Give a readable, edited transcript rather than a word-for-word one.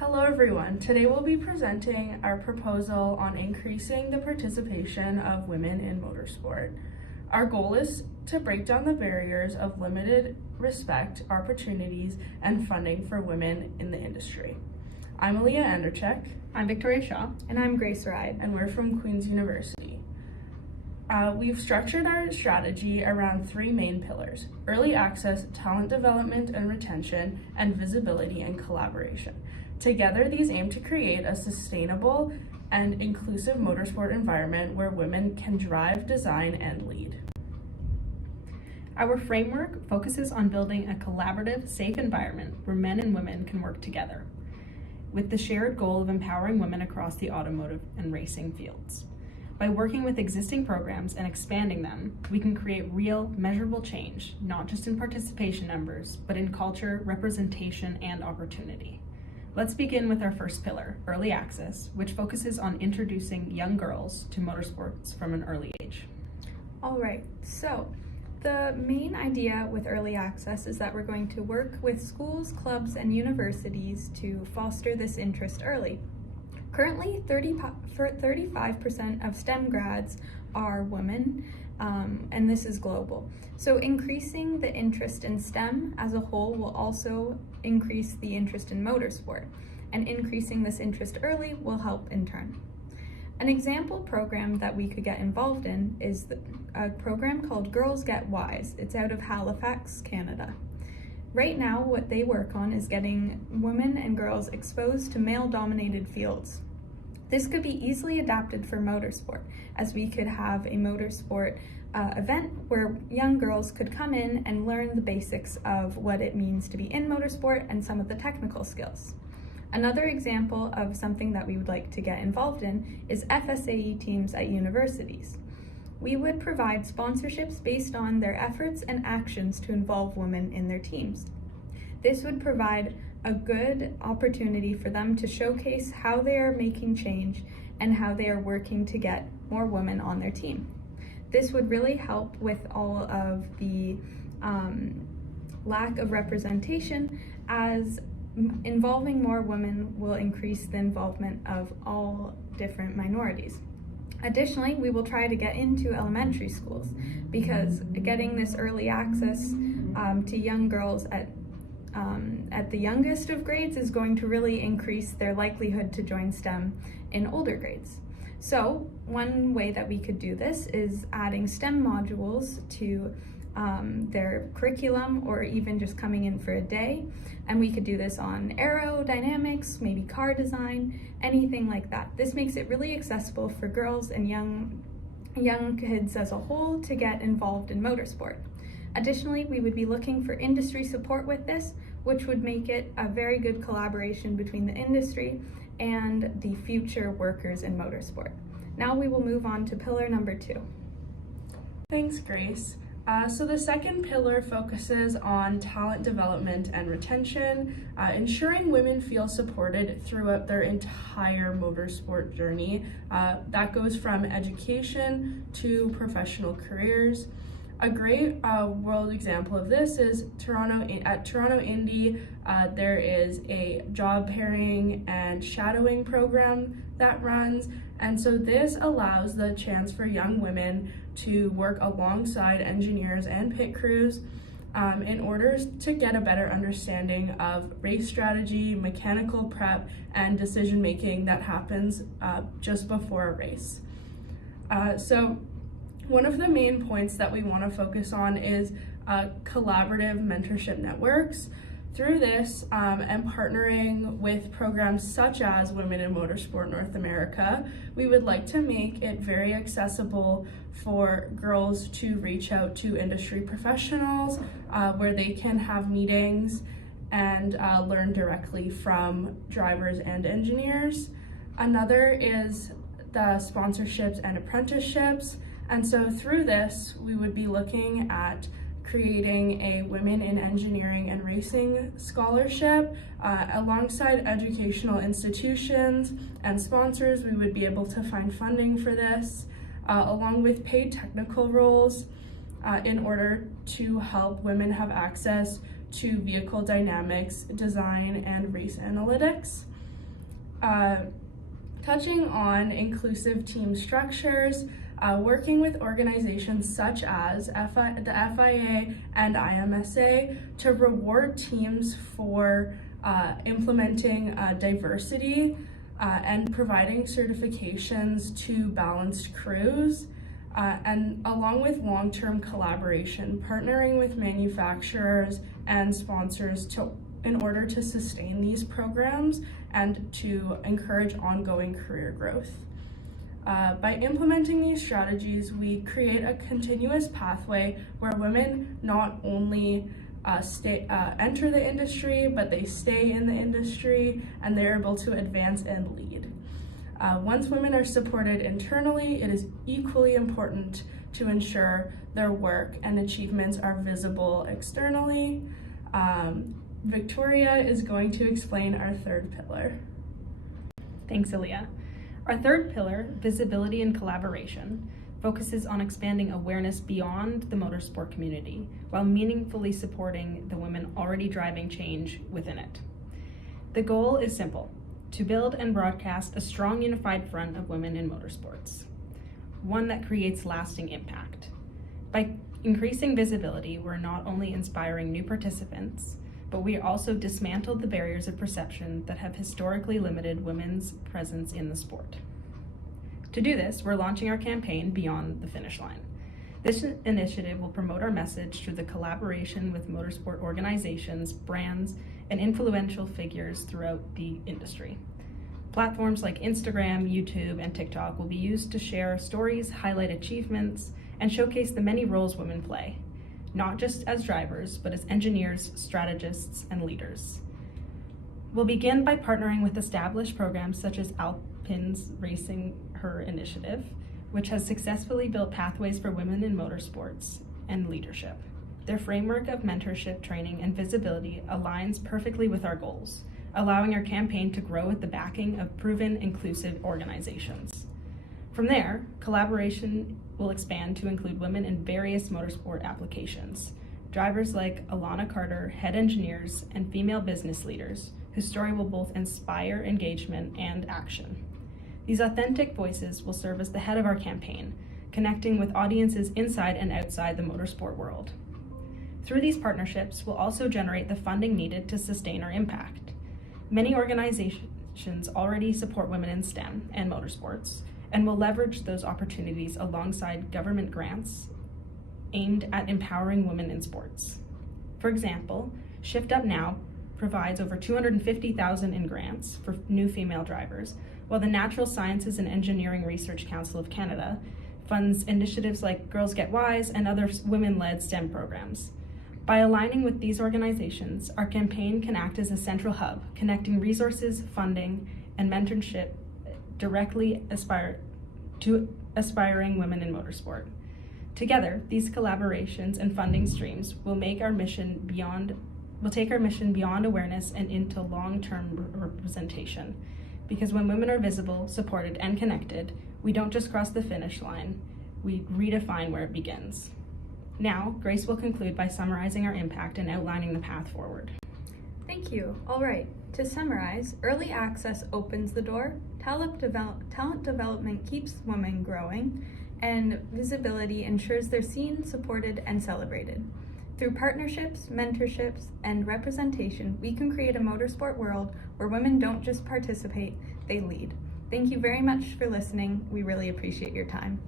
Hello everyone. Today we'll be presenting our proposal on increasing the participation of women in motorsport. Our goal is to break down the barriers of limited respect, opportunities, and funding for women in the industry. I'm Aaliyah Anderchek. I'm Victoria Shaw. And I'm Grace Ride. And we're from Queen's University. We've structured our strategy around three main pillars: early access, talent development and retention, and visibility and collaboration. Together, these aim to create a sustainable and inclusive motorsport environment where women can drive, design, and lead. Our framework focuses on building a collaborative, safe environment where men and women can work together, with the shared goal of empowering women across the automotive and racing fields. By working with existing programs and expanding them, we can create real, measurable change, not just in participation numbers, but in culture, representation, and opportunity. Let's begin with our first pillar, early access, which focuses on introducing young girls to motorsports from an early age. All right, so the main idea with early access is that we're going to work with schools, clubs, and universities to foster this interest early. Currently, 35% of STEM grads are women, and this is global. So increasing the interest in STEM as a whole will also increase the interest in motorsport, and increasing this interest early will help in turn. An example program that we could get involved in is a program called Girls Get Wise. It's out of Halifax, Canada. Right now, what they work on is getting women and girls exposed to male-dominated fields. This could be easily adapted for motorsport, as we could have a motorsport event where young girls could come in and learn the basics of what it means to be in motorsport and some of the technical skills. Another example of something that we would like to get involved in is FSAE teams at universities. We would provide sponsorships based on their efforts and actions to involve women in their teams. This would provide a good opportunity for them to showcase how they are making change and how they are working to get more women on their team. This would really help with all of the lack of representation, as involving more women will increase the involvement of all different minorities. Additionally, we will try to get into elementary schools, because getting this early access to young girls at the youngest of grades is going to really increase their likelihood to join STEM in older grades. So one way that we could do this is adding STEM modules to their curriculum, or even just coming in for a day. And we could do this on aerodynamics, maybe car design, anything like that. This makes it really accessible for girls and young kids as a whole to get involved in motorsport. Additionally, we would be looking for industry support with this, which would make it a very good collaboration between the industry and the future workers in motorsport. Now we will move on to pillar number 2. Thanks, Grace. So the second pillar focuses on talent development and retention, ensuring women feel supported throughout their entire motorsport journey. That goes from education to professional careers. A great world example of this is at Toronto Indy. There is a job pairing and shadowing program that runs, and so this allows the chance for young women to work alongside engineers and pit crews in order to get a better understanding of race strategy, mechanical prep, and decision making that happens just before a race. So one of the main points that we want to focus on is collaborative mentorship networks. Through this and partnering with programs such as Women in Motorsport North America, we would like to make it very accessible for girls to reach out to industry professionals where they can have meetings and learn directly from drivers and engineers. Another is the sponsorships and apprenticeships. And so through this, we would be looking at creating a Women in Engineering and Racing scholarship. Alongside educational institutions and sponsors, we would be able to find funding for this, along with paid technical roles in order to help women have access to vehicle dynamics, design, and race analytics. Touching on inclusive team structures, working with organizations such as the FIA and IMSA to reward teams for implementing diversity and providing certifications to balanced crews, and along with long-term collaboration, partnering with manufacturers and sponsors in order to sustain these programs and to encourage ongoing career growth. By implementing these strategies, we create a continuous pathway where women not only enter the industry, but they stay in the industry and they're able to advance and lead. Once women are supported internally, it is equally important to ensure their work and achievements are visible externally. Victoria is going to explain our third pillar. Thanks, Aaliyah. Our third pillar, visibility and collaboration, focuses on expanding awareness beyond the motorsport community while meaningfully supporting the women already driving change within it. The goal is simple: to build and broadcast a strong unified front of women in motorsports, one that creates lasting impact. By increasing visibility, we're not only inspiring new participants, but we also dismantled the barriers of perception that have historically limited women's presence in the sport. To do this, we're launching our campaign Beyond the Finish Line. This initiative will promote our message through the collaboration with motorsport organizations, brands, and influential figures throughout the industry. Platforms like Instagram, YouTube, and TikTok will be used to share stories, highlight achievements, and showcase the many roles women play, not just as drivers, but as engineers, strategists, and leaders. We'll begin by partnering with established programs such as Alpine's Racing Her initiative, which has successfully built pathways for women in motorsports and leadership. Their framework of mentorship, training, and visibility aligns perfectly with our goals, allowing our campaign to grow with the backing of proven, inclusive organizations. From there, collaboration will expand to include women in various motorsport applications. Drivers like Alana Carter, head engineers, and female business leaders, whose story will both inspire engagement and action. These authentic voices will serve as the head of our campaign, connecting with audiences inside and outside the motorsport world. Through these partnerships, we'll also generate the funding needed to sustain our impact. Many organizations already support women in STEM and motorsports, and will leverage those opportunities alongside government grants aimed at empowering women in sports. For example, Shift Up Now provides over $250,000 in grants for new female drivers, while the Natural Sciences and Engineering Research Council of Canada funds initiatives like Girls Get Wise and other women-led STEM programs. By aligning with these organizations, our campaign can act as a central hub, connecting resources, funding, and mentorship directly to aspiring women in motorsport. Together, these collaborations and funding streams will take our mission beyond awareness and into long-term representation. Because when women are visible, supported, and connected, we don't just cross the finish line, we redefine where it begins. Now, Grace will conclude by summarizing our impact and outlining the path forward. Thank you. All right, to summarize, early access opens the door, talent development keeps women growing, and visibility ensures they're seen, supported, and celebrated. Through partnerships, mentorships, and representation, we can create a motorsport world where women don't just participate, they lead. Thank you very much for listening. We really appreciate your time.